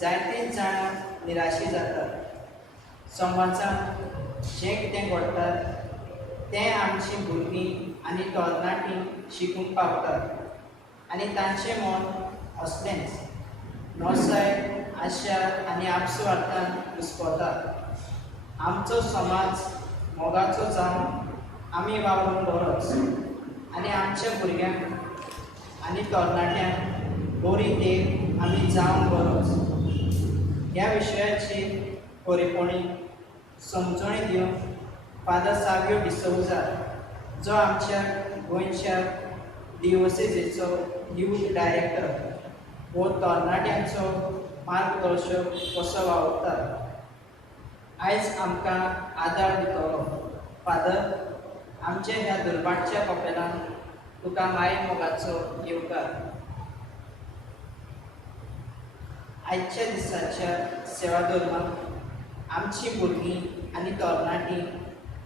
जायतीं जाणां निराशी जातात. समाजांत जें कितें घडटा तें आमचीं भुरगीं आनी तरणाटीं शिकूंक पावतात आनी तांचें मन असलेंच नोसाय, आशा आनी आपसुवार्थान घुस्पता. आमचो समाज मोगाचो जावन आमी वावरून बरोच आनी आमच्या भुरग्यांक आनी तरणाट्यांक बरी देख आमी जावंक बरोच. ह्या विशयाची खरेपणी समजणी दिवंक फादर सावियो डिसौझा, जो आमच्या गोंयच्या डिओसेसीचो यूथ डायरेक्टर वो तरणाट्यांचो मार्गदर्शक कसो वावुरता, आयज आमकां आदार दितलो. फादर, आमच्या ह्या दुर्भाटच्या कपेलान तुका माये मोगाचो येवकार. आयच्या दिसाच्या सेवा धर्माक आमची भुरगीं आनी तरणाटीं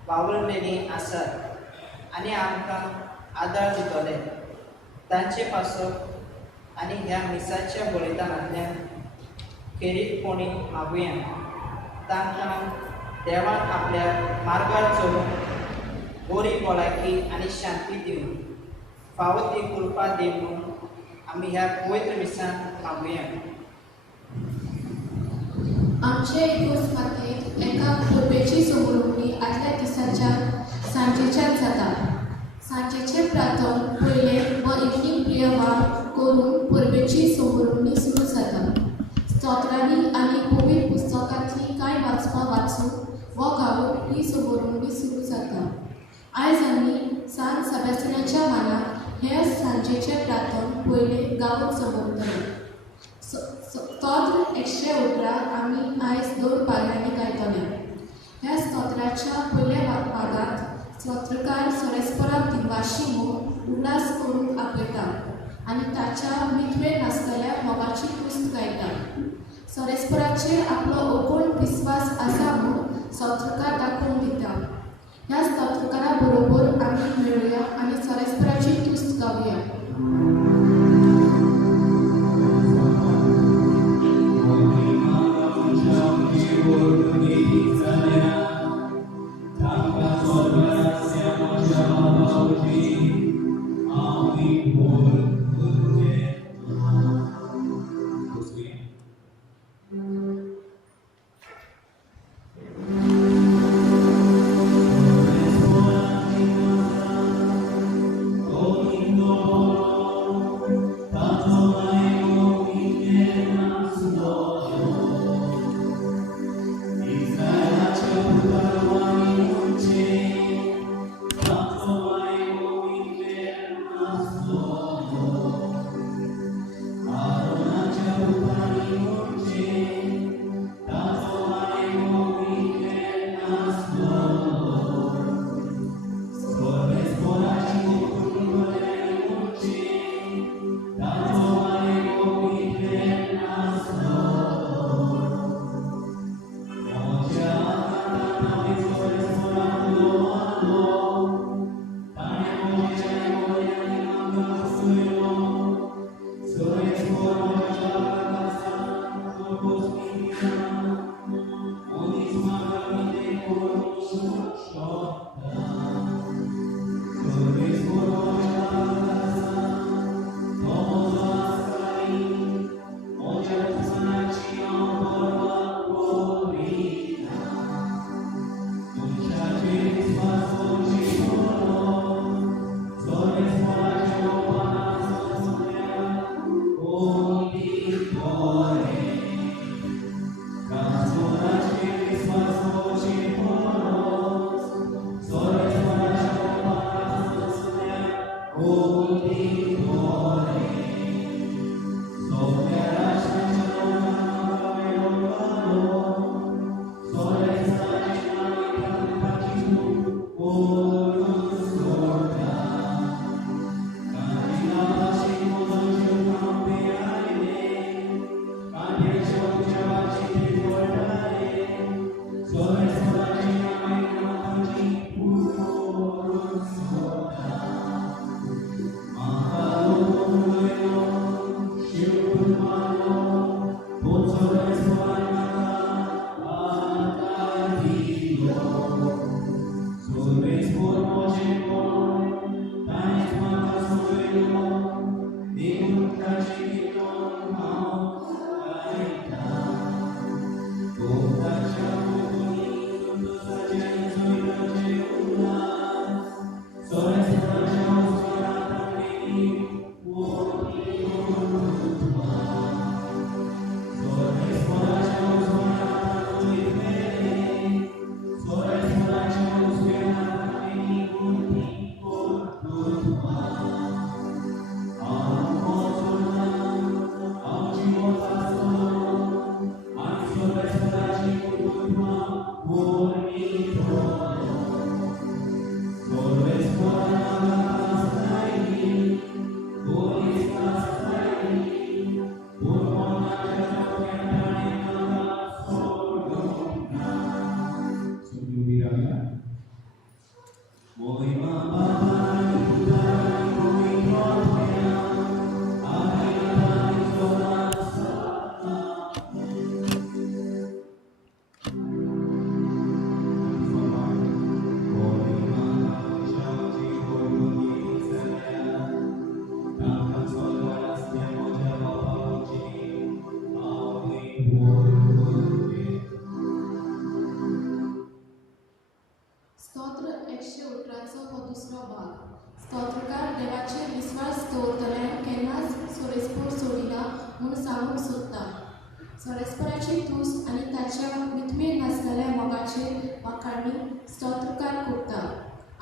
वावुरलेलीं आसात आनी आमकां आदार दितले. तांचे पासत आनी ह्या मिसाच्या बलिदानांतल्यान खेरीतपणी मागुया तांकां देवान आपल्या मार्गार चलूंक बरी भलायकी आनी शांती दिवन फावो ती कृपा दी म्हणून आमी ह्या पवित्र मिसान मागुया. आमचे इगोर्ज खातीर एका परबेची समोरुपणी आदल्या दिसाच्या सांजेच्यान जाता. सांजेचे प्रार्थन पयले व इवनिंग प्रेयर करून परबेची समोरुपणी सुरू जाता. स्तोत्रांनी आनी पवित्र पुस्तकांतली कांय वाचपां वाचून व गावून ही समोरुपणी सुरू जाता. आयज आमी सांत सेबास्टियनाच्या मानान हे सांजेचे प्रार्थन पयले गावून समोरतले. स्तोत्र 118 आमी आयज 2 पारयांनी गायतले. ह्या स्तोत्राच्या पयल्या भागांत स्तोत्रकार सोरेस्पराक दिनवाशी म्हूण उगडास करून आपयता आनी ताच्या मितवेर नासतल्या मोगाची पुस्त गायता. सोरेस्पराचेर आपलो अपूर्ण विस्वास आसा म्हूण स्तोत्रकार दाखोवन दिता. ह्या स्तोत्रकारा बरोबर आमी मेळुया आनी सोरेस्पराची तुस्त गावया. स्तोत्र 118 हो दुसरो भाग. स्तोत्रकार देवाचे विस्वास दवरतल्यान केन्नाच सोरेस्पोर सोडिना म्हूण सांगूंक सोदता. सोरेस्पोराची तुस आनी ताच्या मितमेर नासलेल्या मोगाचेर वाखाणणी स्तोत्रकार करता.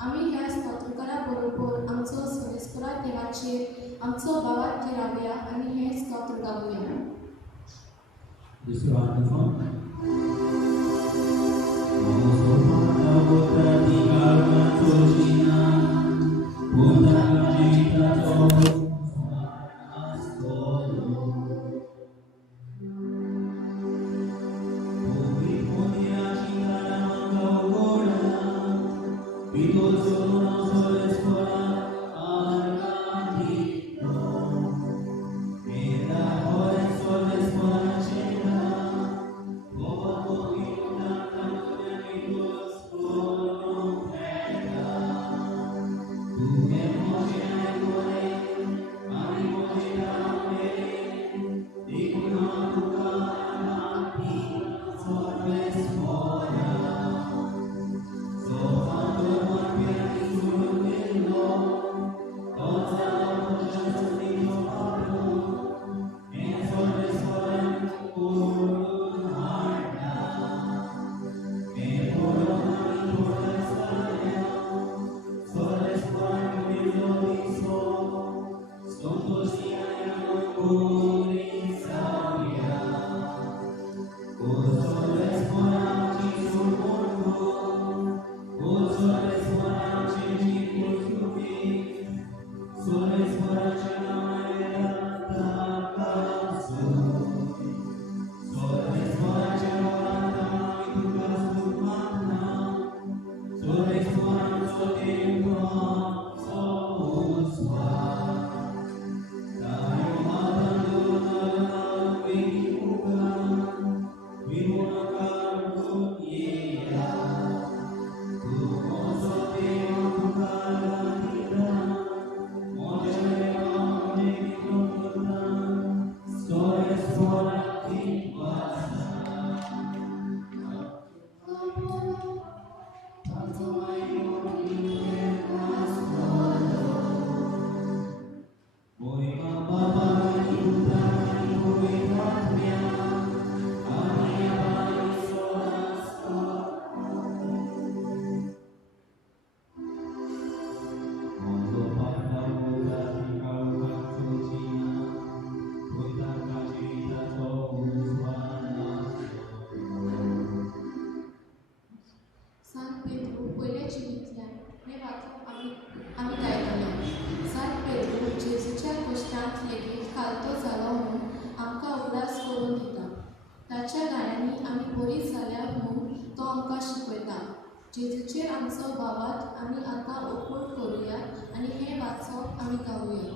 आमी ह्या स्तोत्रकारा बरोबर आमचो सोरेस्पोरा देवाचेर आमचो भावार्थ रावया आनी हें स्तोत्र गावया. दुसरो आंतफोन जेजूचेर आमचो भावार्थ आमी आतां ओपूट करुया आनी हें वाचप आमी गावुया.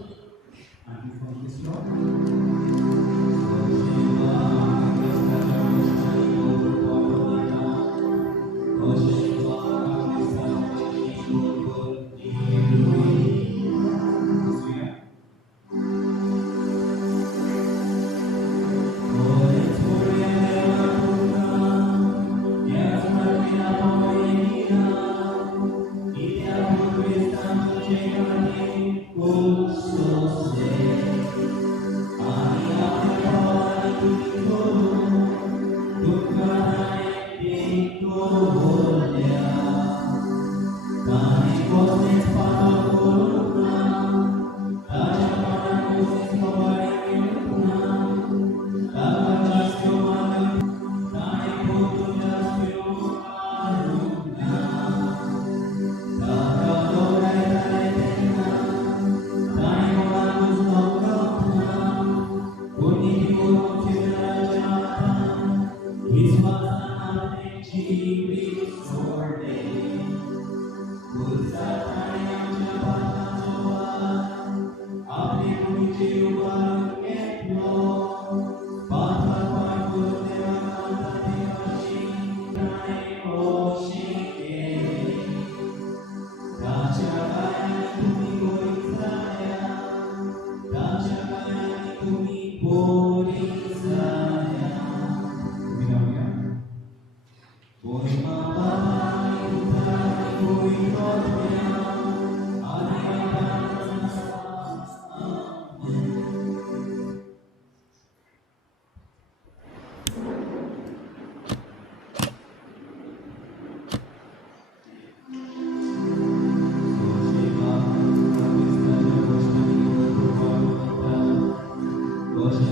आयच्या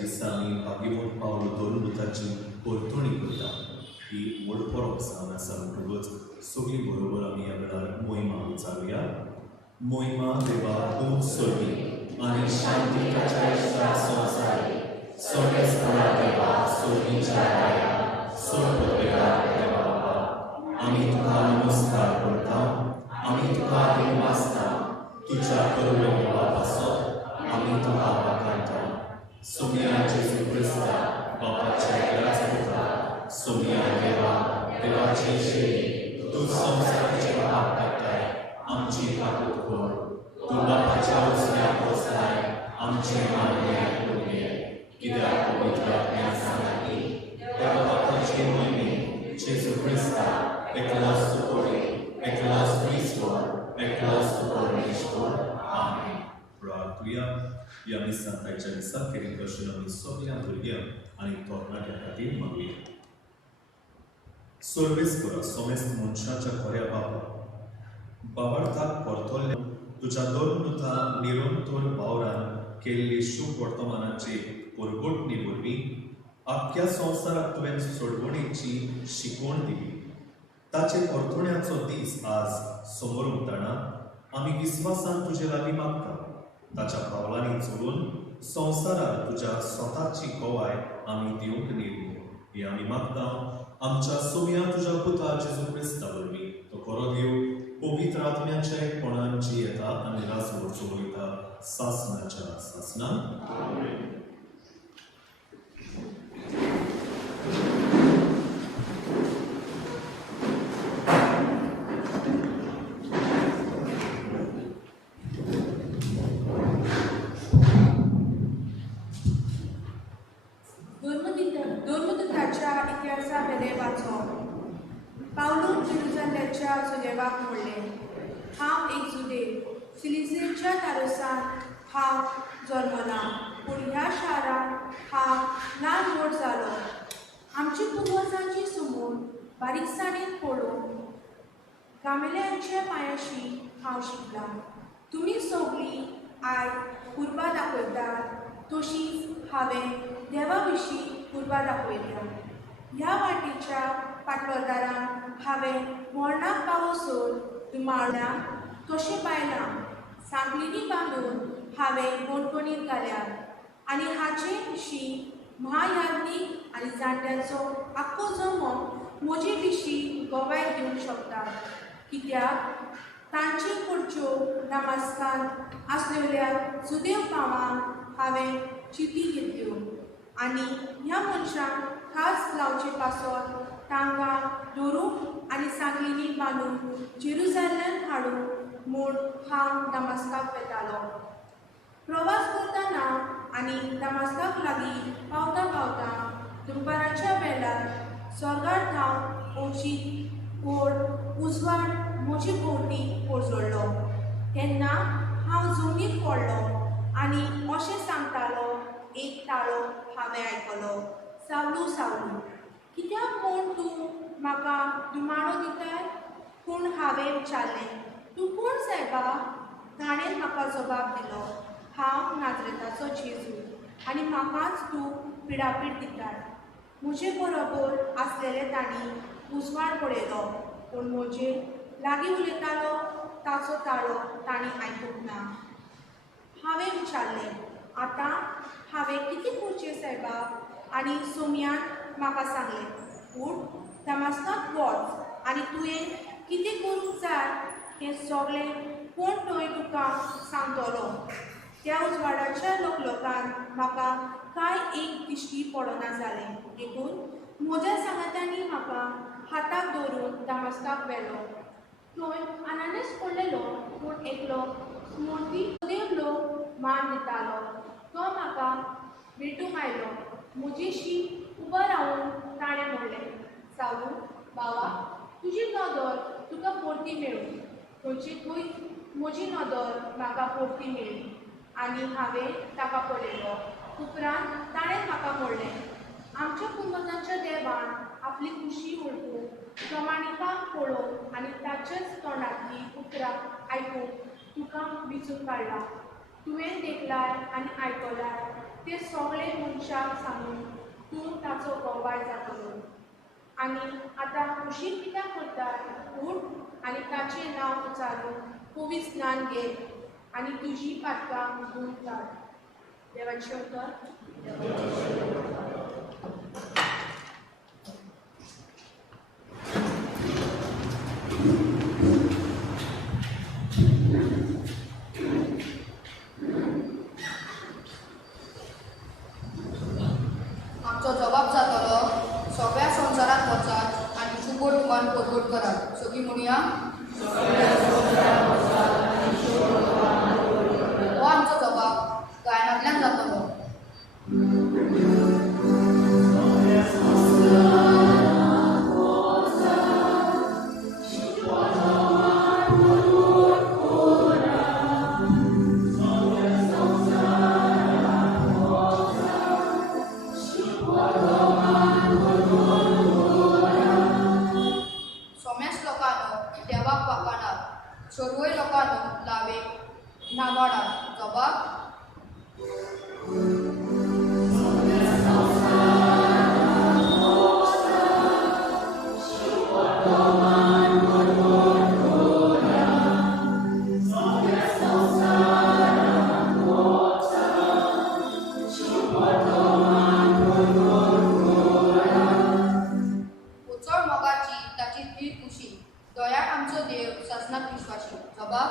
दिसा आमी भागीमोट पावलो दोन दुताची परतुणी करता ही व्हड परब जावन आसा म्हणटकूच सगळीं बरोबर आमी ह्या वेळार मोहिमा चालुया. मोहिमा देवा तूं सोर्गी आनी शांती ताच्या इश्टां संवसारी सोर्गेस्तारा देवा सोर्गीच्या राया सोर पत्रिकार देवा बाबा आमी तुका नमस्कार करता आमी तुका दिनवासता तुज्या करुणे देवा पासत आमी तुका वाखाणटा. सोमिया जेजू क्रिस्ता बापाच्या एकल्याच पुत्रा सोमिया देवा देवाची शेळी तूं संवसाराचे पाप काडटाय आमची काकूट कर तूं बापाच्या उजव्याक बसलाय आमचे मागणे आयकून घे कित्याक पवित्र आत्म्यान सांगला की त्या बापाचे मोहिमे जेजू क्रिस्ता एकलोच तूं कोडी एकलोच क्रिस्टोर एकलोच तूं परमेश्वर आमेन. प्रार्थुया या दिसांत आयच्या दिसाक केरी दर्शन आमी सगळ्या भुरग्यांक आनी तरणाट्यां खातीर मागुया. सर्वेस्परा समेस्त मनशाच्या खऱ्या बाबा बाबार्थाक परतोल्ल्या तुज्या दोन दुता निरंतर वावरान केल्ली शुभ वर्तमानाचे परगोटणी वरवीं आख्ख्या संवसाराक तुवें सोडवणेची शिकवण दिली. ताचे परतुण्याचो दीस आज समोर उरताना आमी विस्वासान तुजे लागीं मागता. ताच्या पावलांनी चलून संवसाराक तुज्या स्वताची कोवाय आमी दिवंक निर्मू ही आमी मागता आमच्या सोम्या तुज्या पुता जेजू क्रिस्ता वरवीं. तो खरो देव पवित्र आत्म्याच्या एकपणान जियेता आनी राजवट चलयता सासणाच्या सासणान. धर्मदूताच्या इतिहासा वेले वाचप. पावलून जेरुसलेमच्या जुदेवाक म्हणले, हांव एक जुदेव सिलिसेच्या तारुसांत हांव जल्मला पूण ह्या शारांत हांव ल्हान व्हड जालो. आमच्या पुर्वजांची समूळ बारीकसाणेन पळोवन गामेल्यांच्या पांयाशी हांव शिकला. तुमी सगळीं आयज कुर्बा दाखयतात तशींच हांवें देवा विशीं कुर्बा दाखयल्या. ह्या वाटेच्या पाटवदारान हांवें मरणाक पावसर दुमाळ्यां तशें बायलां सांगलींनी बांदून हांवें गोंडकोणीत घाल्यात आनी हाचे विशीं म्हायाज्ञीक आनी जाणट्यांचो आख्खो जमो म्हजे विशीं गोवाय दिवंक शकता. कित्याक तांच्यो कडच्यो नमस्कार आसलेल्या जुदेव पावांक हांवें चिटी घेतल्यो आनी ह्या मनशांक खास लावचे पासत तांकां धरूंक आनी सांगलींनी बांदून जेरुसलेम हाडूंक म्हूण हांव दमास्काक वेतालो. प्रवास करतना आनी दमास्काक लागीं पावता पावता दुपाराच्या वेळार स्वर्गार धांव ओशीत व्हड उजवाड म्हजे भोंवटी कोसळ्ळो. तेन्ना हांव जमनीर पडलो आनी अशें सांगतालो एक ताळो हांवें आयकलो, सावलू सावलू कित्याक म्हूण तूं म्हाका दुमाळो दिताय? पूण हांवें विचारलें, तूं कोण सायबा? ताणें म्हाका जबाब दिलो, हांव नाजरेताचो जेजू आनी म्हाकाच तूं पिडापीड दिताय. म्हजे बरोबर आसलेले तांणी उजवाड पळयलो पूण म्हजे लागीं उलयतालो ताचो ताळो तांणी आयकूंक ना. हांवें विचारलें, आतां हांवें कितें करचें सायबा? आनी सोम्यान म्हाका सांगलें, पूण दमास्काक वच आनी तुवें कितें करूंक जाय तें सगळें कोण थंय तुका सांगतलो. त्या उजवाडाच्या लोकांक म्हाका कांय एक दिश्टी पडना जालें. देखून म्हज्या सांगात्यांनी म्हाका हाताक धरून दमास्काक व्हेलो. थंय आनानेस पडलेलो पूण एकलो मूर्ती देव लोक मान दितालो. तो म्हाका भेटूंक आयलो. म्हजेशी उबो रावन ताणें म्हणलें, सावू बाबा तुजी नदर तुका परती मेळूं. खंयचे खंय म्हजी नदर म्हाका परती मेळ्ळी आनी हांवें ताका पळयलो. उपरांत ताणें म्हाका म्हणलें, आमच्या पुर्वजांच्या देवान आपली खुशी उलटून प्रमाणिकां पळोवन आनी ताच्याच तोंडांतली उतरां आयकून तुका विचून काडला. तुवें देखलाय आनी आयकलाय ते सगळे मनशाक सांगून तूं ताचो गोवाय जातलो. आनी आतां कुशीक कित्याक करताय? उठ आनी ताचें नांव उच्चारून पवित्र स्नान घे आनी तुजी पातकां धुवन काड. देवाचें उतर. आमचो जबाब जातलो सगळ्या संवसारात वचात आनी शुभ तुमान परगट करात. सगळीं म्हणुया हो आमचो जबाब गायनांतल्यान जातलो. सोमेस लोकांनो देवाक वाखाणात, सर्वय लोकांनो लावे नावाडात. जबाब उचड मोगाची ताची ती खुशी, दोयाक आमचो देव शासनात विश्वासी. जबाब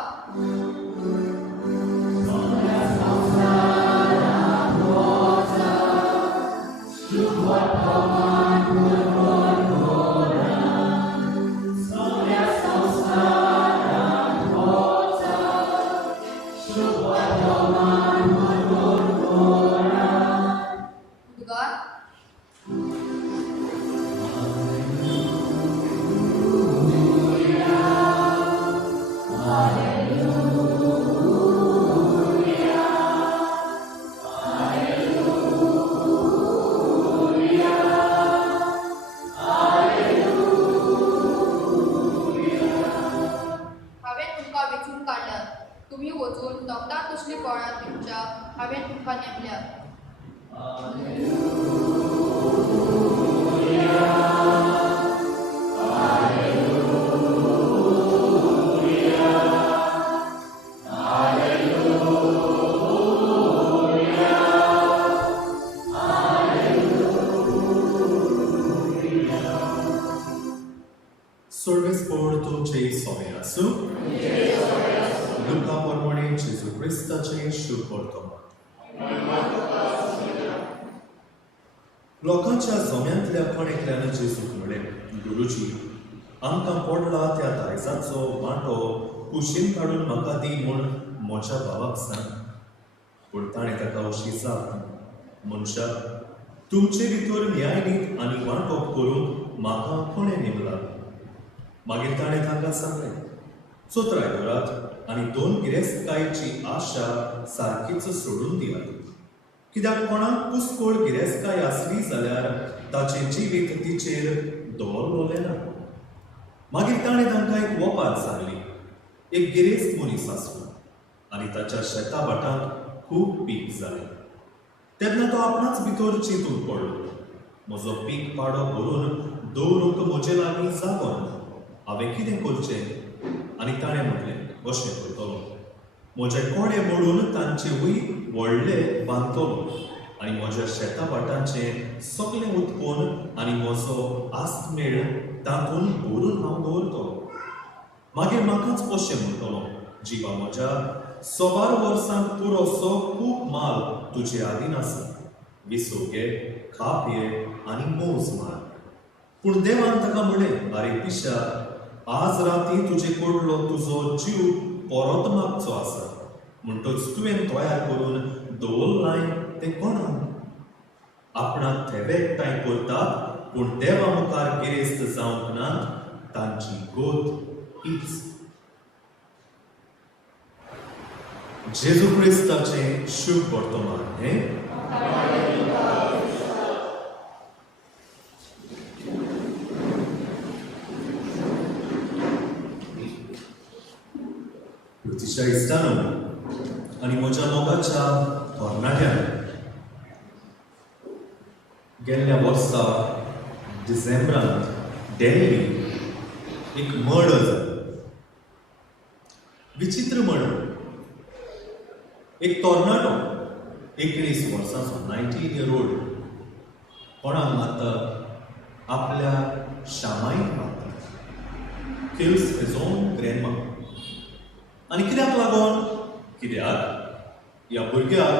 उद्गार हांवें तुमकां वेचून काडल्यात, तुमी वचून दोगदा कसली फळां दिवच्या हांवें तुमकां नेमल्यात. Service for तुमचे सोय आसूं. लुका प्रमाणे जेजू क्रिस्ताचे शुभ वर्तमान. लोकांच्या जम्यांतल्या कोणेकल्यान जेजूक म्हणलें, गुरुजी, आमकां पडला त्या दायजाचो वांटो कुशीन काडून म्हाका दी म्हूण म्हज्या भावाक सांग. पूण ताणें ताका अशी जाप, मनशा, तुमचे भितर न्यायनीत आनी वांटप करूंक म्हाका कोणें नेमला? मागीर ताणें तांकां सांगलें, चोत्राय दवरात आनी 2 गिरेस्तकायेची आशा सारकीच सोडून दियात. कित्याक कोणाक कुसकोळ गिरेस्तकाय आसली जाल्यार ताचें जिवीत तिचेर दवरलोलें ना. मागीर ताणें तांकां एक वपार सांगली. एक गिरेस्त मनीस आसलो आनी ताच्या शेता भाटांत खूब पीक जालें. तेन्ना तो आपणाच भितर चिंतून पडलो, म्हजो पीक पाडो भरून दवरूंक म्हजे लागीं जागो ना. हांवें कितें करचें? आनी ताणें म्हणलें, अशें करतलो, म्हजे कोडे मोडून तांचेवूय व्हडले बांदतलो आनी म्हज्या शेता भाटांचें सगळें उदकून आनी म्हजो आस्तमेळ तातूंत भरून हांव दवरतलो. मागीर म्हाकाच अशें म्हणटलो, जिवा म्हज्या 100 वर्सांक पुरोसो खूब माल तुजे आदीन आसा. विसो घे, खा पिये आनी मोज मार. पूण देवान ताका म्हणलें, आरे पिशा, आज राती तुजे कडलो तुजो जीव परत मागचो आसा. म्हणटच तुवें तयार करून दवरलाय तें कोणाक? आपणाक थेबे एकठांय करतात, पूण देवा मुखार गिरेस्त जावंक नात, तांची गोत हीच. जेजू क्रिस्ताचें शुभ वर्तमान हें पृथ्वीच्या इश्टानो आनी म्हज्या मोगाच्या तरणाट्यान गेल्ल्या वर्सा डिसेंबरांत दिल्ली एक मर्डर जालो. विचित्र मर्डर. एक तरणाटो 19 वर्सांचो 19 year old कोणाक मारता आपल्या शामाईक मारता. kills his own grandma. आनी कित्याक लागून? कित्याक ह्या भुरग्याक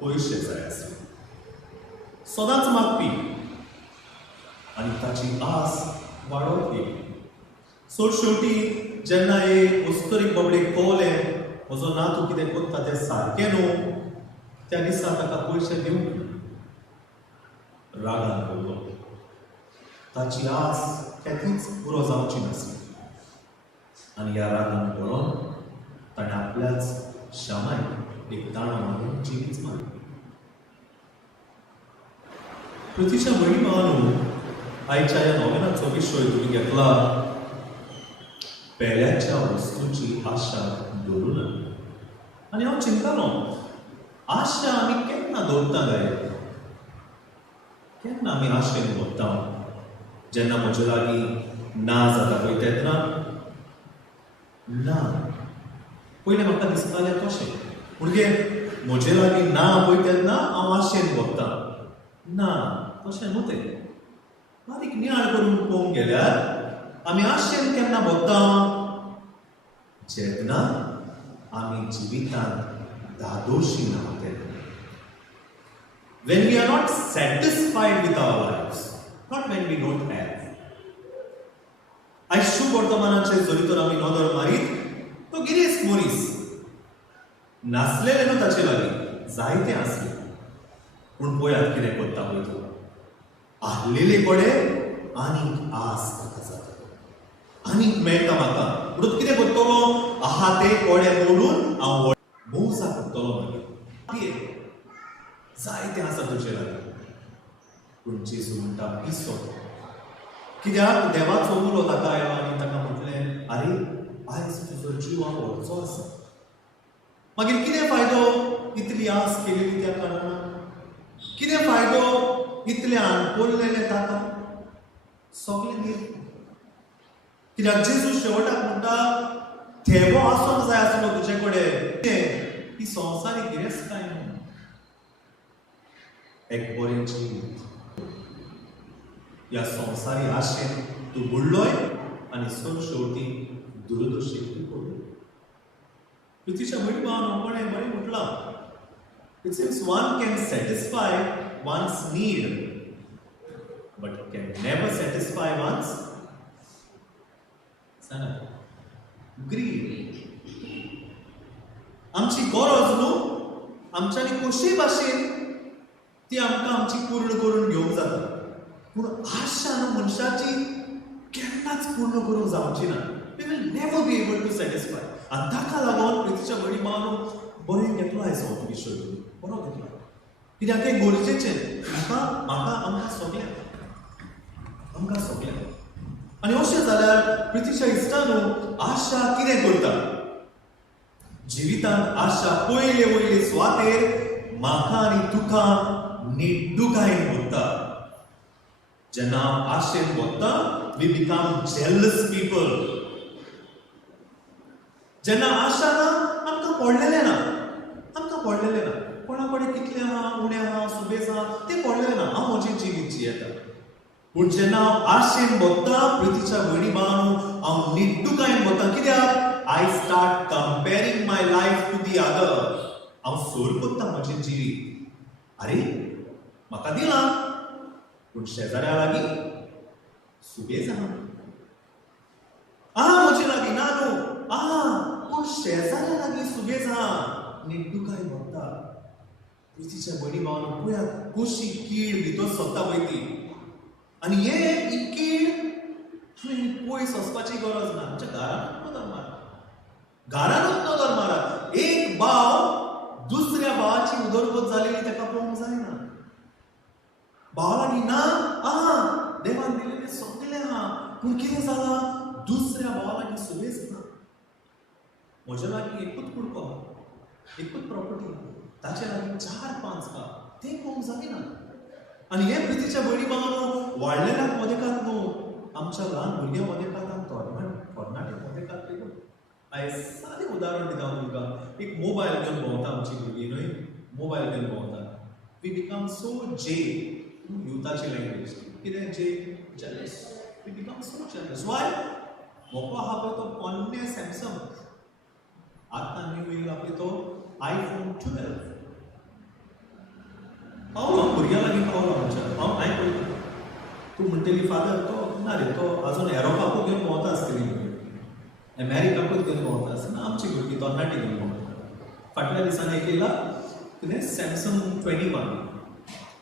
पयशे जाय आसले. सदांच मागपी आनी ताची आस वाडत गेली. सो शेवटी जेन्ना एक वस्तुरीक बाबडेक कळलें म्हजो नातू कितें करता तें सारकें न्हू, त्या दिसा ताका पयशे दिवंक रागान पडलो. ताची आस केन्नाच पुरो जावची नासली आनी ह्या रागान पडोन ताणें आपल्याच शामाक एक दाणो मारून जिवीत मारली. पृथ्वीच्या भयणी भावांनो, आयच्या ह्या नॉवेलाचो विशय तुमी घेतला पेल्याच्या वस्तूची आशा दवरूं नका. आनी हांव चिंततालों, आशा आमी केन्ना दवरता काय? केन्ना आमी आशेन भोगता? जेन्ना म्हजे लागीं ना जाता पळय तेन्ना? ना. पयलें म्हाका दिसतालें तशें. म्हणजे म्हजे लागीं ना पळय तेन्ना हांव आशेन भोगता. ना, तशें न्हू तें. बारीक नियाळ करून पळोवंक गेल्यार आमी आशेन केन्ना भोगता? जेन्ना आमी जिवितांत धादोशी ना तेन्ना. When we are not satisfied with our lives, not when we don't have. आयज शुभ वर्तमानाचे जरी तर आमी नदर मारीत तो गिरेस्त मनीस नासलेले न्हू ताचे लागीं, जायते आसले. पूण पळयात कितें करता पळय तो. आहलेले पडे आनीक आस ताका जाता. आनीक मेळटा म्हाका. म्हणून कितें करतलो? आहा ते कोडे मोडून हांव मोसा करतलो मागीर. जायते आसा तुजे लागीं. पूण जेजू म्हणटा पिसो. कित्याक देवाचो उलो ताका आयलो आनी ताका म्हटलें, आरे आयज तुजो जीव हांव व्हरचो आसा. मागीर कितें फायदो इतली आस केलेली त्या कारणान? कितें फायदो इतले आणपोल्लेले ताका? सगळें निर्त. कित्याक जेजू शेवटाक म्हणटा, थेबो आसूंक जाय आसलो तुजे कडेन. ही संवसारीक गिरेस्तकाय न्हू. एक बरें जीव. ह्या संवसारी आशेन तूं बुडलोय आनी सर शेवटी दुरदर्शेक तूं पडलो. पृथ्वीच्या भयणी भावांनो, कोणें बरें म्हटलां, it seems one can satisfy one's need but can never satisfy one's greed. आमची गरज न्हू, आमच्यानी कशी भाशेन ती आमकां आमची पूर्ण करून घेवंक जाता. पूण आशा न्हू मनशाची केन्नाच पूर्ण करूंक जावची ना. We will never be able to satisfy. आनी ताका लागून पृथ्वीच्या भयणी भावांनो, बरें घेतलो आयज हो विशय तुमी. बरो घेतलो. कित्याक हें गरजेचें. म्हाका आमकां सगळ्यांक. आनी अशें जाल्यार पृथ्वीच्या इश्टानो, आशा कितें करता? जिवितांत आशा पयले वयले सुवातेर म्हाका आनी तुका निड्डुकायेन भोगता. जेन्ना हांव आशेन भोगता, we become jealous people. जेन्ना आशा ना, आमकां पडलेलें ना. आमकां पडलेलें ना. कोणा कडेन कितलें आहा, उणें आहा, सुबेज आहा, तें पडलेलें ना. हांव म्हजें जिवीत जियेता. पूण जेन्ना हांव आशेन भोगता, पृथ्वीच्या भयणी भावांनो, हांव निड्डुकायेन भोगता. कित्याक? I start comparing my life to the other. हांव सोर करता म्हजें जिवीत. अरे म्हाका दिलां, पूण शेजाऱ्या लागीं सुबेज आहा. म्हजे लागीं ना न्हू. पूण शेजाऱ्या लागीं सुबेज आहा. निड्डुकाय भोगता. पृथ्वीच्या भयणी भावांनो, पळयात कशी कीड भितर सरता पळय ती. आनी ही कीड पयस वचपाची गरज ना. आमच्या घरांत नदर मारा. घरानूच नदर मारा. एक भाव दुसऱ्या भावाची उदरगत जालेली ताका पळोवंक जायना. भावा लागीं ना, देवान दिलेलें सगळें आहा. पूण कितें जालां? दुसऱ्या भावा लागीं सुबेज ना. म्हज्या लागीं एकूच कुडको एकूच प्रॉपर्टी ताचे लागीं 4-5 ते पळोवंक जायना. आनी हे प्रितीच्या भयणी भावांनो वाडलेल्या मदेकात न्हू, आमच्या ल्हान भुरग्या मदेकात आनी तरणाटे मदेकात लेगून. आयज सादें उदाहरण दिता हांव तुमकां. एक मोबायल घेवन भोंवता आमची भुरगीं न्हय, मोबायल घेवन भोंवता. वी बिकम सो जे युथाची लँग्वेज कितें जे jealous. We become so jealous. Why? मोको आहा पळय तो पोन्ने सॅमसंग, आतां न्यू येयला पळय तो iPhone 12. पावलो भुरग्यां लागीं पावलो आमच्या. हांवें पळयता तूं म्हणटली फादर तो ना रे, तो आजून एरोपाकूच घेवन भोंवता आसतली, अमेरिकाकूच घेवन भोंवता आसतना आमची भुरगीं तरणाटी घेवन भोंवता. फाटल्या दिसांनी एक येयला कितें सॅमसंग 21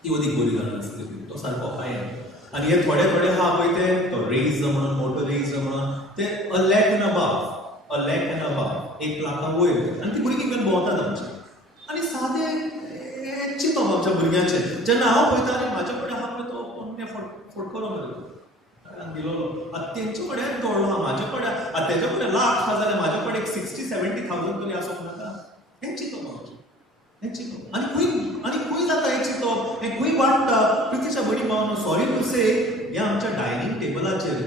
ती अदीक बरी जावन आसतली, तो सारको हाय. आनी हे थोडे आहा पळय ते तो रेज म्हणून मोटो रेज म्हणून ते $1 lakh and above, $1 लाखा वयर, आनी ती भुरगीं घेवन भोंवतात आमची. आनी सादें चिंतप आमच्या भुरग्यांचे. जेन्ना हांव पळयता रे म्हाजे कडेन आहा पळय तो पोन्ने फटकलो मरे दिलोलो, आतां तेंचे कडेन तोडलो आहा, म्हाजे कडेन आतां तेजे कडेन लाख आहा जाल्यार म्हाजे कडेन 60-70,000 तरी आसूंक नाका. हें चिंतप आमचें, हें चिंतप. आनी खंय जाता हें चिंतप, हें खंय वाडटा. प्रितीच्या भयणी भावांनो, सॉरी टू से हें आमच्या डायनींग टेबलाचेर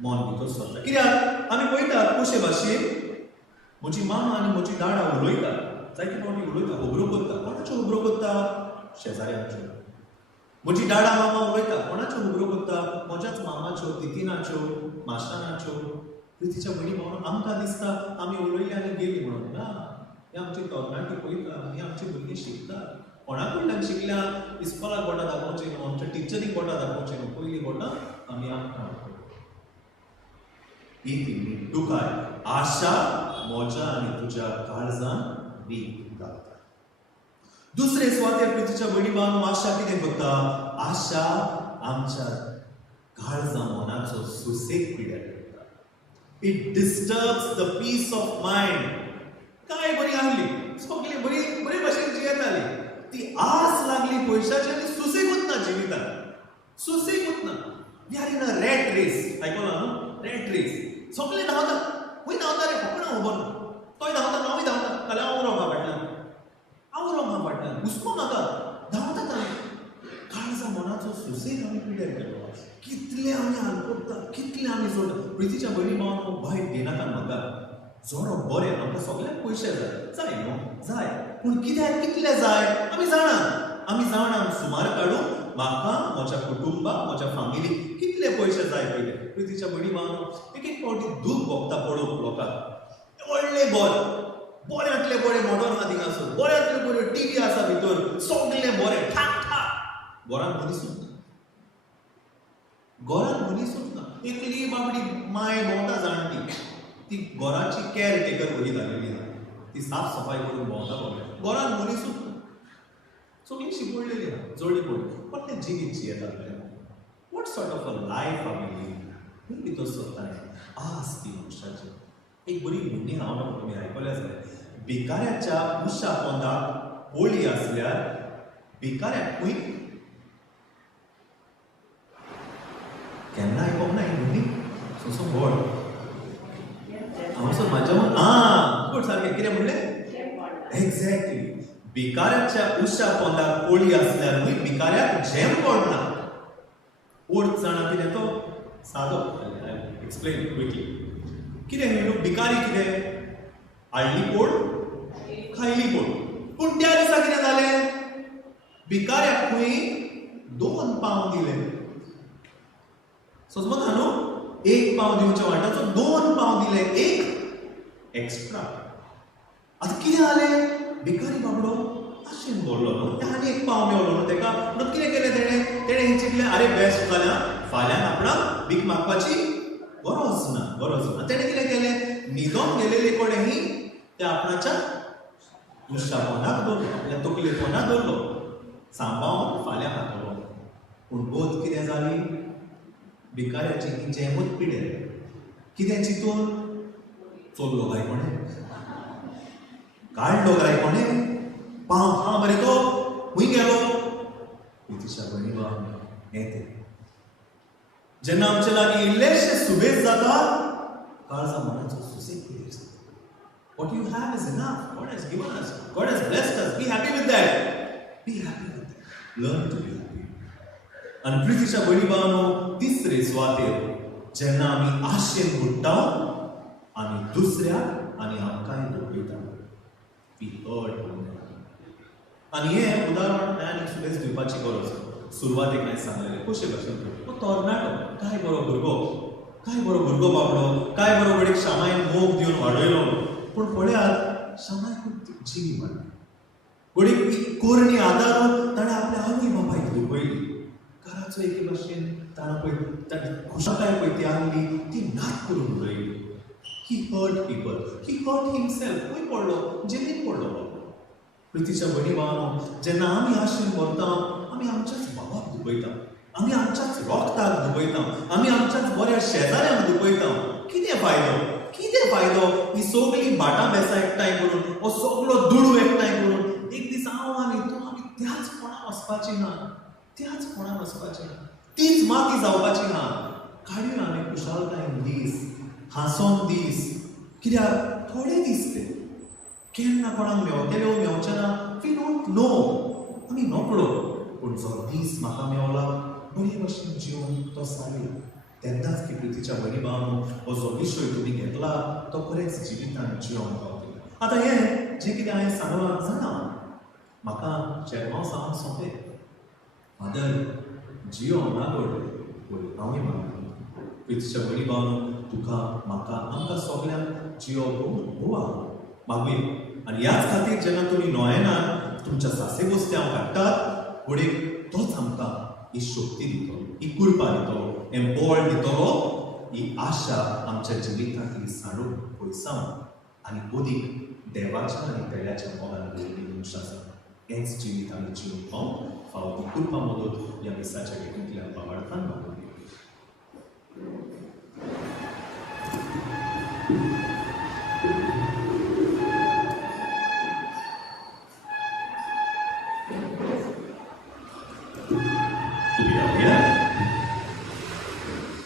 मोन भितर सरता. कित्याक आमी पळयतात कशे भाशेन म्हजी मामा आनी म्हजी दाडा उलयता, जायते फावटी उलयता, खबरो करता. कोणाच्यो खबरो करता? शेजाऱ्यांच्यो. म्हजी दाडा मामा उलयता, कोणाच्यो खबरो करता? म्हज्याच मामाच्यो, तितीनाच्यो, माश्टानाच्यो. प्रितीच्या भयणी भावांनो, आमकां दिसता आमी उलयली आनी गेली म्हणून. ना, हे आमची तरणाटी पळयता, ही आमची भुरगीं शिकतात. कोणा कडल्यान शिकल्या? इस्कॉलाक बोटां दाखोवचें न्हू, आमच्या टिचरीक बोटां दाखोवचें न्हू, पयलीं बोटां आमी आमकां. ही ती काय आशा मोच्या आनी तुज्या काळजान वीक घालता. दुसरे स्वाते प्रितीच्या भयणी भावांनो, आशा कितें करता? आशा आमच्या काळजा मनाचो सुसेग पिड्यार करता. It disturbs the peace of mind. काय बरी आहली, सगळी बरे भाशेन जियेताली, ती आस लागली पयशाची आनी सुसेगूच ना जिवितांत, सुसेगूच ना. We are in a rat race. आयकलां न्हू, रॅट रेस. सगळे धांवता, खंय धांवता रे कोण खबर ना. तोय धांवता, हांवूय धांवता, जाल्यार हांव रावता फाटल्यान, हुस्को नाका, धांवतात आमी. काळजा मनाचो सुसेग आमी पिड्यार केलो. कितले आमी हाल करता, कितले आमी जोडटा. प्रितीच्या भयणी भावांनो, वायट घेनाका म्हाका. जोडो बरें, आमकां सगळ्यांक पयशे जाय न्हू, जाय. पूण कित्याक कितले जाय आमी जाणा सुमार काडून म्हाका, म्हज्या कुटुंबाक, म्हज्या फॅमिलीक कितले पयशे जाय पयले. प्रितीच्या भयणी भावांनो, एक फावटी दूख भोगता पळोवप लोकांक. व्हडले बऱ्यांतले बरे मॉडर्न आहा थिंगासर, बऱ्यांतले बऱ्यो टीव्ही आसा भितर, सगळे बरे ठाक ठाक. घरान मनीसूच ना. एकली बाबडी माय भोंवता जाणटी, ती घराची कॅर टेकर बरी जालेली ना, ती साफ सफाई करून भोंवता बरें. घरान मनीसूच ना, सगळीं शिपडलेली आहा, जोडी पडली. पण ते जिवीत जियेतात. What sort of a life आमी लिव्ह भितर सरता. आस ती मनशाची. एक बरी म्हणी हांव म्हाका तुमी आयकल्या जाय. भिकाऱ्याच्या उशा पोंदाक पोळी आसल्यार भिकाऱ्याक खंय. केन्ना आयकोंक ना ही म्हणी? सोसो व्हड हांवसर म्हाज्या गुड सारकें कितें म्हणलें? एक्झॅक्टली. भिकाऱ्याच्या उशा पोंदाक पोळी आसल्यार खंय भिकाऱ्याक जेम पडना. अर्थ जाणा कितें तो? सादो एक्सप्लेन क्विकली. कितें म्हणून भिकारी कितें? हाडली पोड, खायली पोड. पूण त्या दिसा कितें जालें? भिकाऱ्याक खंय 2 पाव दिले. समजता न्हू? 1 पाव दिवच्या वाट्याचो 2 पाव दिले, एक एक्स्ट्रा. आतां कितें जालें? भिकारी बाबडो आशेन बोरलो न्हू, आनी 1 पाव मेवलो न्हू तेका. म्हणून कितें केलें तेणें हें चिंतलें, आरे बेस्ट जाल्यार फाल्यां आपणाक भीक मागपाची गरज ना. तेणें कितें केलें? न्हिदोन गेलेले कडेन त्या आपणाच्या उशा पोंदाक दवरलो, आपल्या तकले पोंदाक दवरलो, सांबाळून फाल्यां खातलो. पूण गोत कितें जाली? भिकाऱ्याची ही जेमूच पिड्यार. कितें चिंतून? चोरलो काय कोणें, काडलो काय कोणें, पाव हा बरें तो खंय गेलो? प्रितीच्या भयणी भावांनो, हें तें. जेन्ना आमचे लागीं इल्लेशें सुबेज जाता, काळजा मनाचो सुसेग पिड्यार जाता. What you have is enough. God has given us. God has blessed us. Be happy with that. Be happy with that. Learn to be happy. आणि प्रितीच्या बळी भावनो तिसरे सुवातेर जेन्ना आमी आशेन बुडटा आनी दुसऱ्या आनी आमकांय दुखयता. वी हर्ट आनी हें उदाहरण हांवें सुबेज दिवपाची गरज. सुरवातेक हांवें सांगलेलें कशे भाशेन तो तोरणाटो काय बरो भुरगो बाबडो काय बरो घडीक शामायन मोग दिवन वाडयलो. पूण पळयात शामाय खूब जिवी मारली. घडीक कोरणी आदारून ताणें आपल्या आवय बापायक दुखयली. घराचो एके भाशेन ताणें पळय खुशालकाय पळय ती आहली ती नाक करून उडयली. ही हर्ट पीपल. ही हर्ट हिमसेल्फ. खंय पडलो? जेलीन पडलो. प्रितीच्या बडी भावनो जेन्ना आमी आशेन मरता आमी आमच्याच बाबाक दुखयता. आमी आमच्याच रोगताक दुखयता. आमी आमच्याच बऱ्या शेजाऱ्यांक दुखयता. कितें फायदो ही सगळी भाटां बेसां एकठांय करून हो सगळो दुडू एकठांय करून एक दीस हांव आनी तूं आमी त्याच कोणाक वचपाची ना. तीच माती जावपाची ना. काडयो आमी खुशालकायेन दीस हांसोन दीस. कित्याक थोडे दीस ते केन्ना कोणाक मेवचे ना. We don't know. आमी नोकळो. पूण जो दीस म्हाका मेवला बरे भशेन जिवन तो सारलो. तेन्नाच की प्रितीच्या बरी भावनो हो जो विशय तुमी घेतला तो खरेंच जिवितांत जिवंक गावतलो. आतां हें जें कितें हांवें सांगलां जाणा म्हाका चेडवां सांग सोंपें. फादर जियो नागोड पूण हांवें मागलें. प्रितीच्या बरी भावनो तुका म्हाका आमकां सगळ्यांक जियो भोवा मागवी. आनी ह्याच खातीर जेन्ना तुमी नोयेनात तुमच्या सासे गोश्टी हांव काडटात फुडें तोच आमकां ही शक्ती दितलो. ही कृपा दितलो. हें बळ दितलो. ही आशा आमच्या जिवितांतली साडूक पयसावन आनी ओदीक देवाच्या आनी पेड्याच्या मोगान गेल्ली मनशां आसा. हेंच जिवीत आमी जिवंक फावो ती कृपा मदत ह्या दिसाच्या भेटींतल्यान बाबार्थान मागून.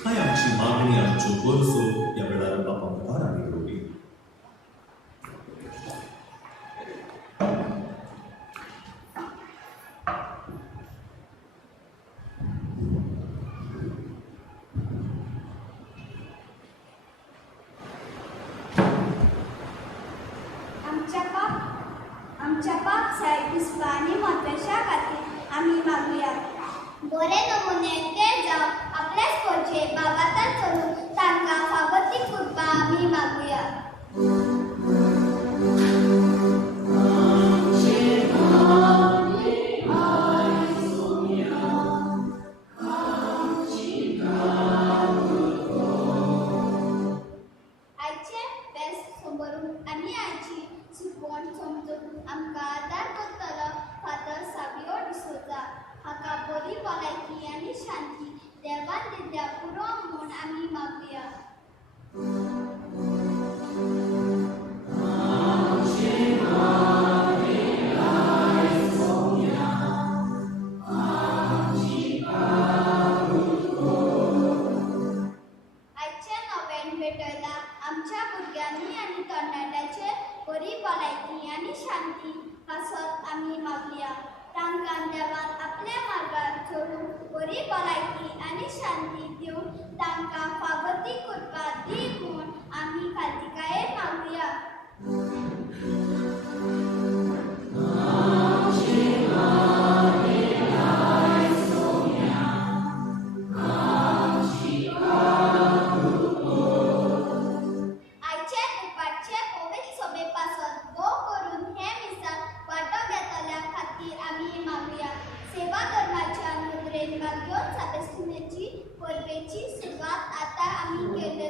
काय आमची मागणी आमच्यो गरजो ह्या वेळार बापा मुखार आमी दवरली. आमच्या पाप साहेब दिसपा आनी म्हत्वाच्या खातीर आमी मागुया. बरे नमुने ते जावन आपल्याच पोरचे बागातान चलून तांकां फावती कृपा आमी मागुया. आयचे बेस्ट समोरून आनी आयची शिकवण समजून आमकां आदार करतलो फादर साबियो डिसोजा. हाका बरी भलायकी आनी शांती देवान दिल्या पुरो म्हूण आमी मागुया. आयचे नवें भेटयला आमच्या भुरग्यांनी आनी तरणाट्याचे बरी भलायकी आनी शांती पासत आमी मागुया. तांकां देवान आपल्या मार्गार चलून बरी भलायकी आनी शांती दिवन तांकां फावती करपा दी म्हूण आमी कार्तिकायेन मागुया. आयचे दुपारचे पवित्र सभे पासत भोव करून हे मिसाल वांटो घेतल्या खातीर आमी मागुया. सेवा धर्माच्या नदरेन वागयोन साबेस्तीनेची परबेची सुरवात आतां आमी केल्यो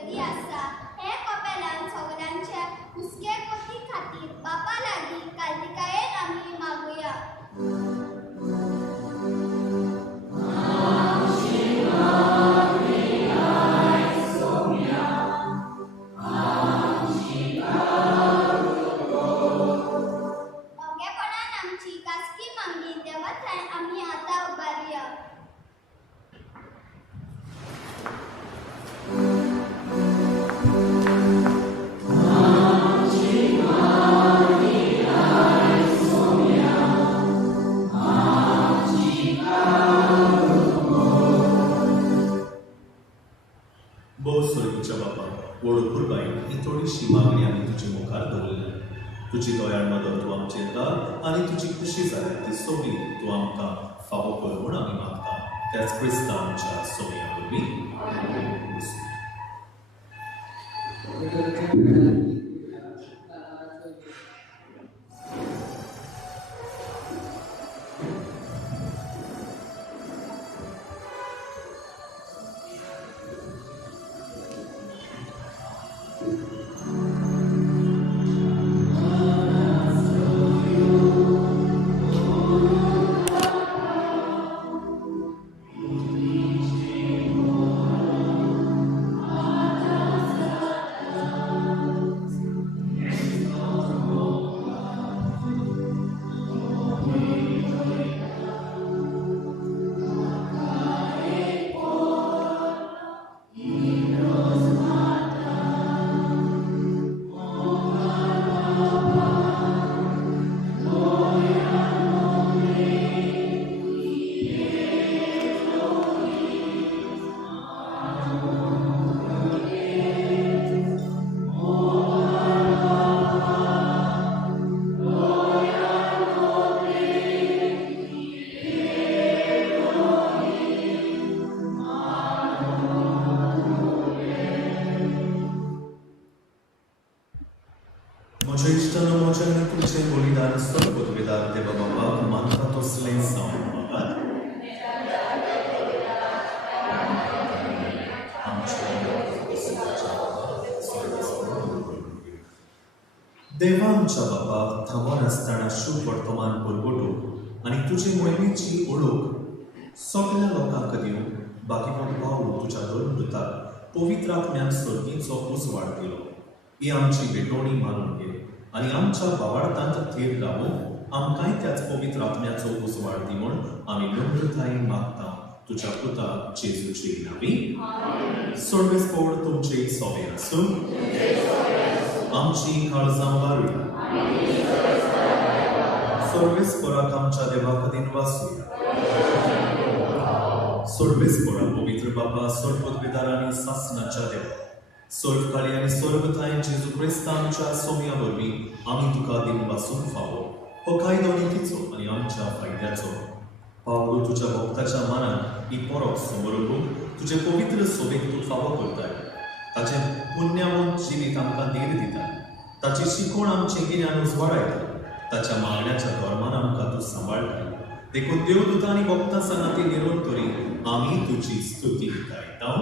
वळखूर बाई ही थोडीशी मागणी आमी तुजे मुखार दवरल्या. तुजी दयाळ मदत तूं आमचेर कर आनी तुजी खुशी जाल्या ती सगळी तूं आमकां फावो कर म्हूण आमी मागता. त्याच क्रिस्तांच्या सोमया वरवीं. म्हज्या इश्टान म्हज्या तुमचें बलिदान स्वर्गोद्वेदार देवा बाबाक मानता तसलें जावन म्हाका देवा आमच्या बाबा थांबून आसतना शुभ वर्तमान परगटो आनी तुजे मोहिमेची ओळख सगळ्या लोकांक दिवन बाकी पावलो तुज्या दोन पवित्र आत्म्यान सर्गीचो उजवाड दिलो. ही आमची भेटवणी मानून घे आनी आमच्या बाबार्थांत थेर रावून आमकांय त्याच पवित्र आत्म्याचो उजवाड दी म्हूण आमी नम्रतायेन मागता तुज्या पुता जेजूची नांवी. सर्वेस्पोर तुमचे सोबे आसूं. आमची काळजां वारुया. सर्वेस्पोराक आमच्या देवा कडेन वासुया. सर्वेस्पोरा पवित्र बाबा सर्वोद्वेदार आनी सासणाच्या देवा सोडकाळी आनी स्वर्गताय जेजू क्रिस्तांच्या सोम्या वरवीं आमी तुका दिन वासून फावो हो कायदो नितीचो आनी आमच्या फायद्याचो. पावलो तुज्या भक्ताच्या मनान ही परब समोरून तुजे पवित्र सोबेक तूं फावो करताय. ताचें पुण्यवंत जिवीत आमकां देर दिता. ताची शिकवण आमचें गिन्यान उजवाडायता. ताच्या मागण्याच्या धर्मान आमकां तूं सांबाळटाय. देखून देवदूत आनी भक्तां सांगाती निरंतरी आमी तुजी स्तुती गायता.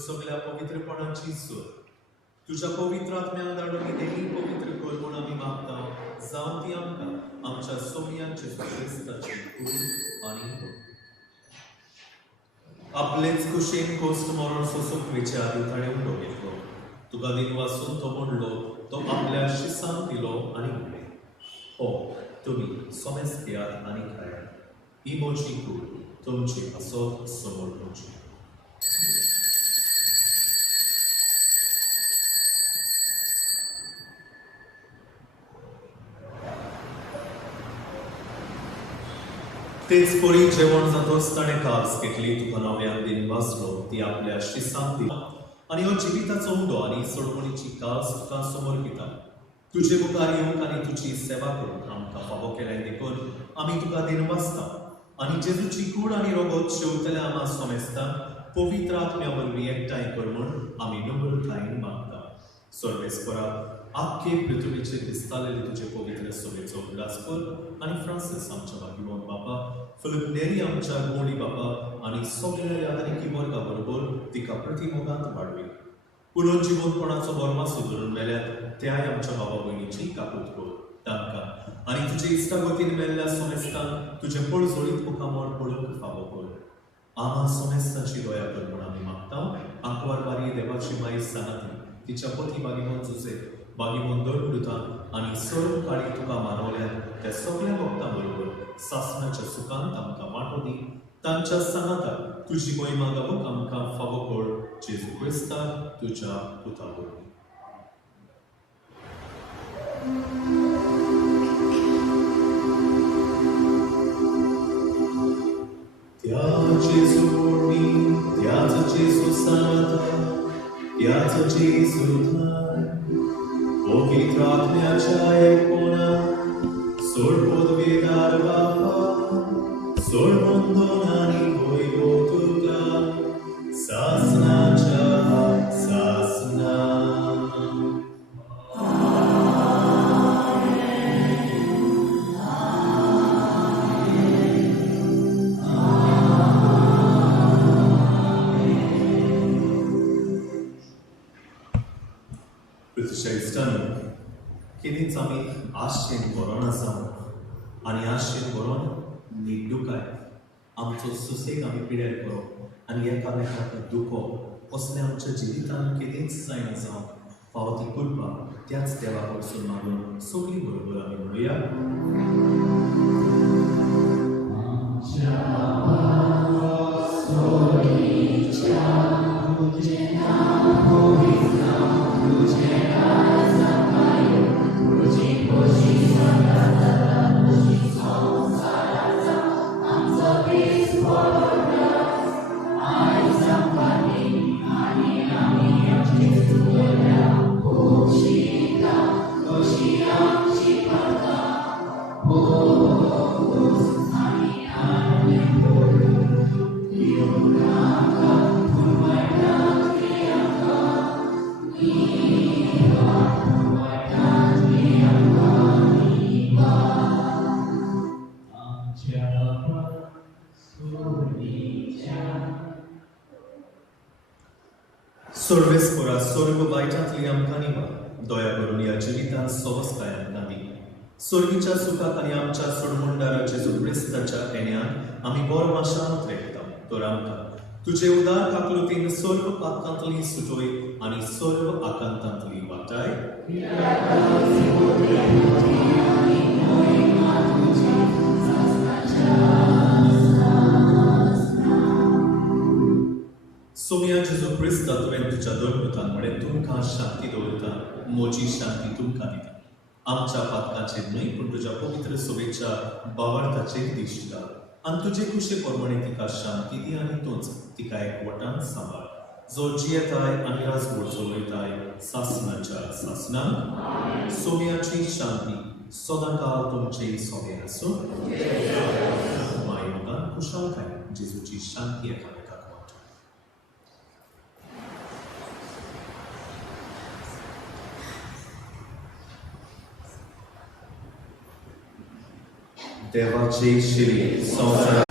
सगळ्या पवित्रपणाची सोय तुझ्या पवित्र आत्म्यान धाडून देही पवित्र कर म्हूण आमी मागता. जावन ती आमकां आमच्या सोमयांचे क्रिस्ताचे खून आनी आपलेच कुशेन कोस्ट मरण सोसूंक आदी ताणें उडो घेतलो. तुका दिन वाचून तो म्हणलो तो आपल्या शिसान दिलो आनी म्हणलें हो तुमी सोमेस घेयात आनी खायात. ही म्हजी कूड. तुमची आसोत समोर तुमची. तेच पोरी जेवण जातोच ताणें कास घेतली तुका नव्यान दिन वाचलो ती आपल्या शिसांक दिला आनी हो जिविताचो उंडो आनी सोडवणीची कास तुका समोर घेता. तुजे मुखार येवंक आनी तुजी सेवा करूंक आमकां फावो केल्याय देखून आमी तुका दिन वाचता आनी जेजूची कूड आनी रोगोत शेवतल्या आमा सोमेस्ता पवित्र आत्म्या वरवीं एकठांय कर म्हूण आमी नम्रतायेन मागता. सर्वेस्परा आख्खे पृथ्वीचेर दिसतालेले तुजे पवित्र सभेचो उल्हास कर आनी फ्रांसीस आमच्या भागिवोन बापा फिलिप नेरी आमच्या गोडी बापा आनी सगळ्या यादनिकी वर्गा बरोबर तिका प्रतिमोगांत वाडवी. पुनर्जीवनपणाचो बोरमा सुदरून मेल्यात त्याय आमच्या भावा भयणीची काकूट कर तांकां आनी तुजे इश्टागतीन मेल्ल्या सोमेस्तांक तुजे पळजोळीत मुखामोड पळोवंक फावो कर. आमा सोमेस्ताची दया कर म्हूण आमी मागता. आंकवार बारी देवाची माई सानाती तिच्या पती बागिमोन जुसे बागिमोन दरमृता आनी सर्व काळी तुका मानवल्या त्या सगळ्या भक्तां बरोबर सासणाच्या सुखांत आमकां वांटो दी. तांच्या सांगाता तुजी महिमा गावूंक आमकां फावो कर. जेजू क्रिस्ता तुज्या पुता वरवीं. त्या जेजू वरवीं त्याच जेजू सांगाता त्याच जेजू धार पवित्र आत्म्याच्या एकूणात सोड पदवीदार बापा सोड बंधन आनी भोयगो तुका सासनाच्या सासना. कितेंच आमी आशेन बरोन आसा आनी आशेन बरोन न्हिदुकाय आमचो सुसेग आमी पिड्यार करप आनी एकामेकाक दुखोवप असलें आमच्या जिवितांत कितेंच जायना जावंक फावो ती कृपा त्याच देवा कडसून मागून सगळीं बरोबर आमी म्हणुया. सर्वेस्परा स्वर्ग वायटांतली आमकां निवा दया करून ह्या जिवितांत सवस्कायात नादी. स्वर्गीच्या सुखाक आनी आमच्या सोडमुंडारा जेजू क्रिस्ताच्या येण्यान आमी बरो आशांत रेखता. तर आमकां तुजे उदार काकलुतीन सर्व पातकांतली सुटोय आनी सर्व आकांतांतली वाटाय. सोम्या जेजू क्रिस्ता तुवें तुज्या दोन मुळे तुमकां शांती दवरता म्हजी शांती तुमकां दिता. आमच्या पातकाचेर न्हय पूण तुज्या पवित्र सभेच्या बावार्थाचेर दिश्ट घाल आनी तुजे कुशे प्रमाणे तिका शांती दी आनी तूंच तिका एकवटान सांबाळ. जो जियेताय आनी राजवट चलयताय सासणाच्या सासनाक. सोम्याची शांती सदां काळ तुमचे सोबे आसूं. मायेमोगान खुशालकाय जेजूची शांती एकामेकाक वांटो. देवाचे शिरी संवसार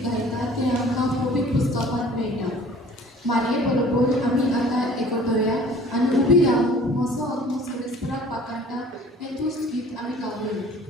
गीत गायता तें आमकां पवित्र पुस्तकांत मेळटा. मारये बरोबर आमी आतां एकवटुया आनी उबी रावन म्हजो आत्मो सर्वेस्पराक पाकांडा हें तुस्त गीत आमी गावया.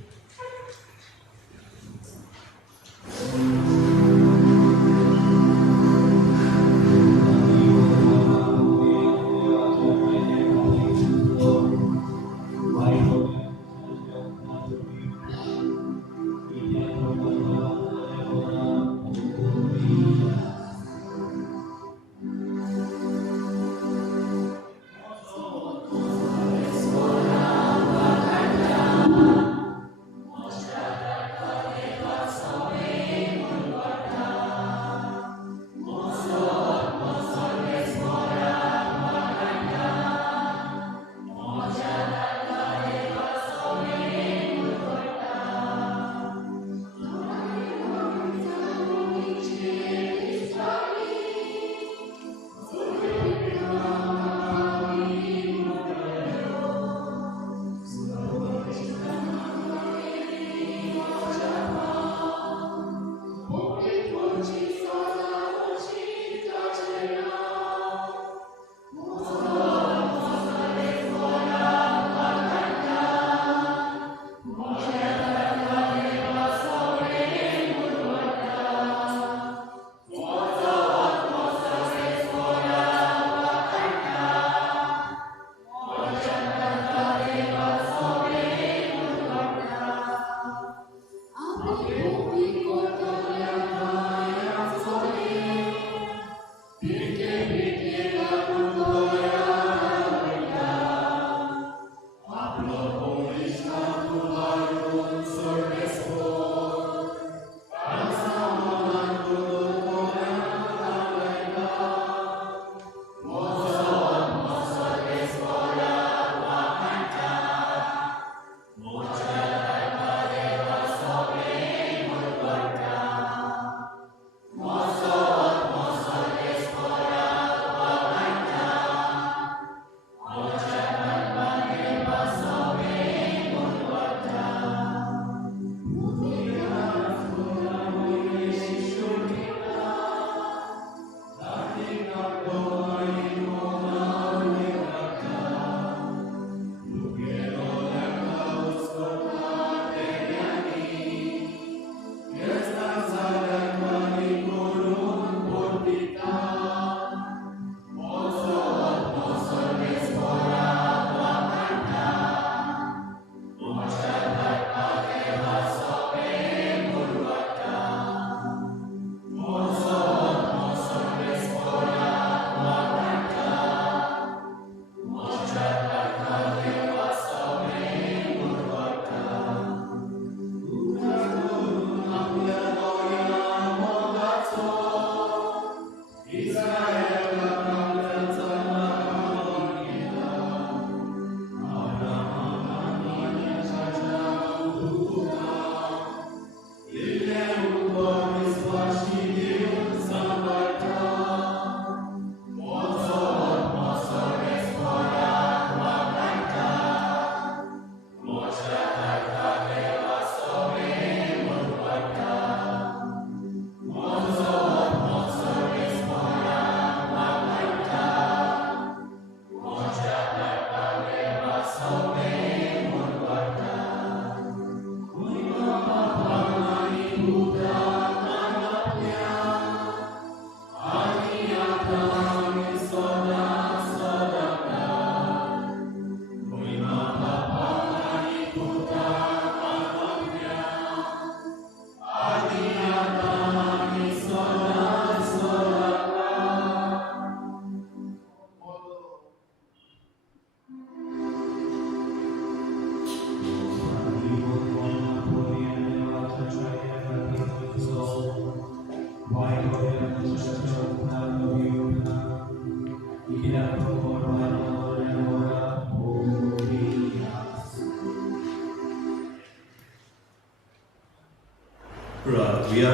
Pratvia.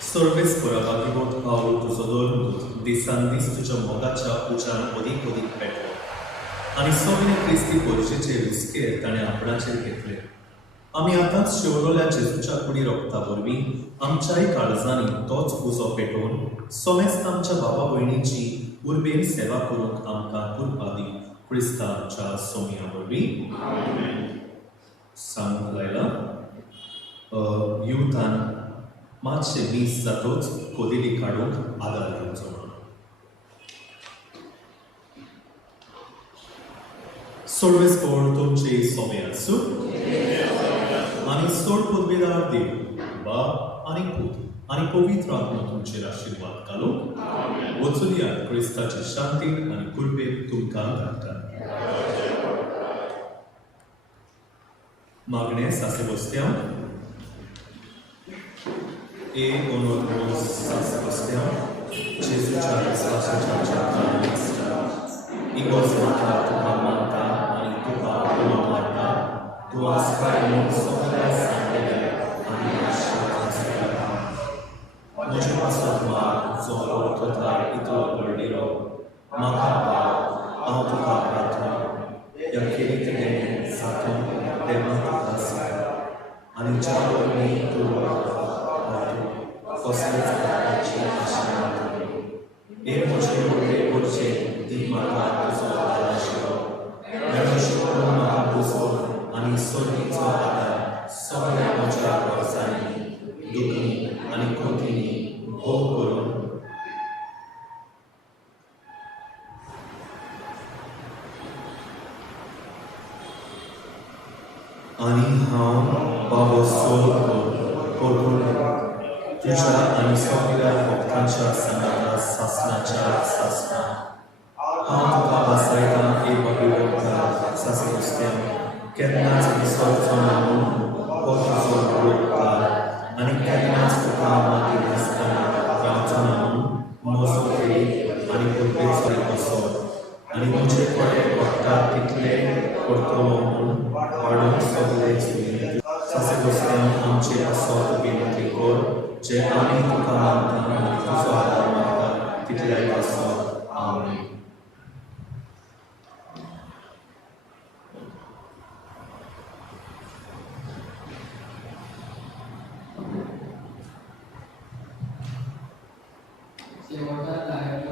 Sorvespora Bhagavad Paolo tuzo dormut, disan dis tuja mogacha uchan odik petro. आणि स्वामीने ख्रिस्ती पोरजेचे विस्केर ताणे आपणाचेर घेतले आमी आतांच शेवरोल्या जेजूच्या कुडी रोखता वरवीं आमच्याय काळजांनी तोच उजो पेटोवन सोमेस्त आमच्या बाबा भयणीची उर्बेन सेवा करूंक आमकां कुरपादी क्रिस्तांच्या सोमया वरवीं सांगूंक लायला युथान मातशे मीस जातूच कोदिली काडूंक आदार घेवचो म्हणून सोडवेस्कोर तुमचे सोमे आसूं आनी सोड पदवीदार देव बाप आनी पूत आनी पवित्र आत्मा तुमचेर आशिर्वाद घालूं वचून या क्रिस्ताची शांतीन आनी कुरबेन तुमकां धाडटा मागणे सासे बसत्या ए ओनोरमोस सासे बसत्या जेजूच्या विश्वासाच्या चाकांचा इगोज माता तुका मानता आनी तुका उलो मारता तूं आस्पाय म्हूण सगळ्या सांगलेल्या आनी आशिर्वाद स्विकारता म्हजे पासत मार जो वळखता इतलो पडलेलो म्हाका पाव हांव तुका प्रार्थना ह्या खेरीतले साथून देवान तुका स्विकार आनी ज्या वरवीं तूं वळखता कसलेच प्रकारची आशा हे म्हजे व्हडले करचे ती म्हाका तुजो आदार आशिल्लो मेळोशी करून म्हाका बुजोवन आनी सोडीचो आदार सगळ्या म्हज्या वर्सांनी दुखी आनी खोतींनी भोग करून आनी हांव बाबो सोल कोरगोले तुझ्या आनी सगळ्या भक्तांच्या संगाता सासणाच्या सासणा हांव तुका वासायता एक बाबी भक्ता सासे बसत्या केन्नाच विसरचो ना म्हूण हो तुजो उपकार आनी केन्नाच तुका मागीर नासतना रावचो ना म्हूण म्हजो खेळ आनी कुरबेचो कसो आनी म्हजे कडेन पडटा तितले करतलो म्हूण वाडोवन सगळे चुली सासे बसत्या आमचे असो विनंती कर जे आमी तुका मानता आनी तुजो आदार मागता तितल्याय असो आमीन शेवटाक लायक